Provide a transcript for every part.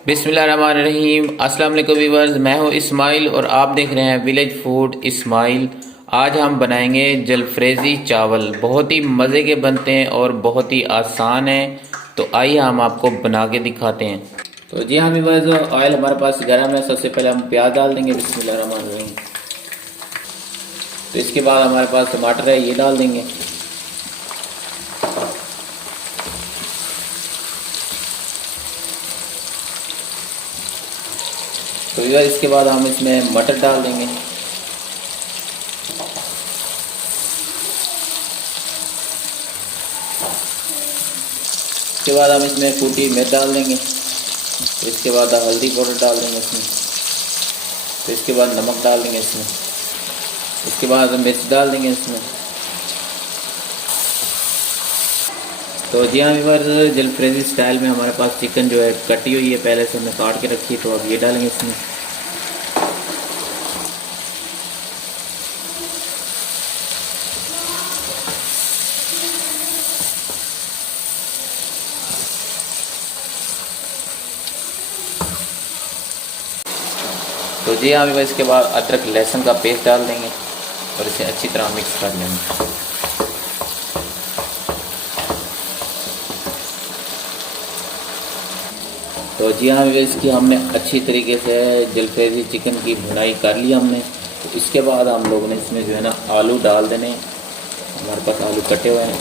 बिस्मिल्लाहिर्रहमानिर्रहीम। अस्सलाम वालेकुम व्यूअर्स, मैं हूं इस्माइल और आप देख रहे हैं विलेज फूड इस्माइल। आज हम बनाएंगे जलफ्रेज़ी चावल। बहुत ही मज़े के बनते हैं और बहुत ही आसान है। तो आइए हम आपको बना के दिखाते हैं। तो जी हाँ व्यूअर्स, ऑयल हमारे पास गर्म है। सबसे पहले हम प्याज डाल देंगे, बिस्मिल्लाहिर्रहमानिर्रहीम। तो इसके बाद हमारे पास टमाटर है, ये डाल देंगे। तो यार इसके बाद हम इसमें मटर डाल देंगे। इसके बाद हम इसमें कूटी मिर्च डाल देंगे। तो इसके बाद हल्दी पाउडर डाल देंगे इसमें। तो इसके बाद नमक डाल देंगे इसमें। इसके बाद मिर्च डाल देंगे इसमें। तो जी हाँ व्यूअर्स, जलफ्रेज़ी स्टाइल में हमारे पास चिकन जो है कटी हुई है, पहले से हमने काट के रखी है। तो अब ये डालेंगे इसमें। तो जी हाँ व्यूअर्स, इसके बाद अदरक लहसुन का पेस्ट डाल देंगे और इसे अच्छी तरह मिक्स कर लेंगे। तो जी हाँ व्यूअर्स, इसकी हमने अच्छी तरीके से जलफ्रेज़ी चिकन की भुनाई कर ली हमने। तो इसके बाद हम लोगों ने इसमें जो है ना आलू डाल देने। हमारे पास आलू कटे हुए हैं,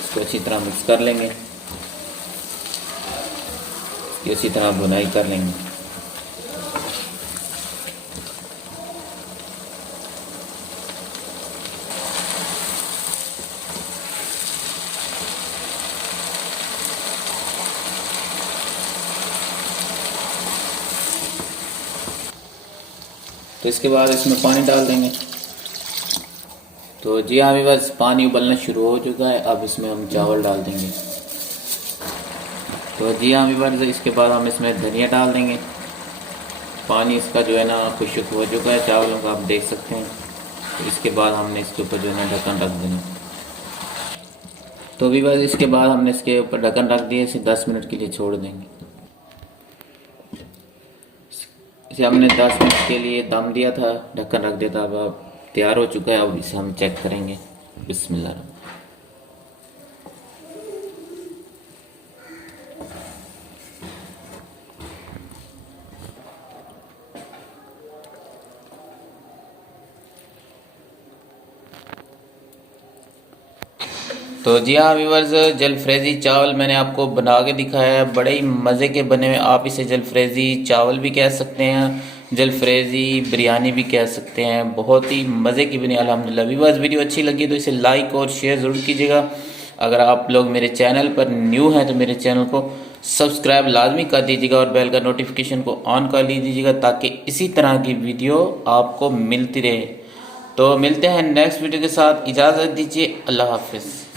इसको अच्छी तरह मिक्स कर लेंगे। इसकी अच्छी तरह भुनाई कर लेंगे। तो इसके बाद इसमें पानी डाल देंगे। तो जी हाँ व्यूअर्स, पानी उबलना शुरू हो चुका है। अब इसमें हम चावल डाल देंगे। तो जी हाँ व्यूअर्स, इसके बाद हम इसमें धनिया डाल देंगे। पानी इसका जो है ना खुश्क हो चुका है चावलों का, आप देख सकते हैं। तो इसके बाद हमने इसके ऊपर जो है ना ढक्कन रख देना। तो व्यूअर्स, इसके बाद हमने इसके ऊपर ढक्कन रख दिए, इसे 10 मिनट के लिए छोड़ देंगे। इसे हमने 10 मिनट के लिए दम दिया था, ढक्कन रख दिया था। अब तैयार हो चुका है। अब इसे हम चेक करेंगे। बिस्मिल्लाह। तो जी हाँ व्यूवर्स, जलफ्रेज़ी चावल मैंने आपको बना के दिखाया है। बड़े ही मज़े के बने हुए। आप इसे जलफ्रेज़ी चावल भी कह सकते हैं, जलफ्रेज़ी बिरयानी भी कह सकते हैं। बहुत ही मज़े की बनी अल्हम्दुलिल्लाह। व्यूवर्स, वीडियो अच्छी लगी तो इसे लाइक और शेयर ज़रूर कीजिएगा। अगर आप लोग मेरे चैनल पर न्यू हैं तो मेरे चैनल को सब्सक्राइब लाजमी कर दीजिएगा और बेल का नोटिफिकेशन को ऑन कर लीजिएगा, ताकि इसी तरह की वीडियो आपको मिलती रहे। तो मिलते हैं नेक्स्ट वीडियो के साथ। इजाज़त दीजिए। अल्लाह हाफिज़।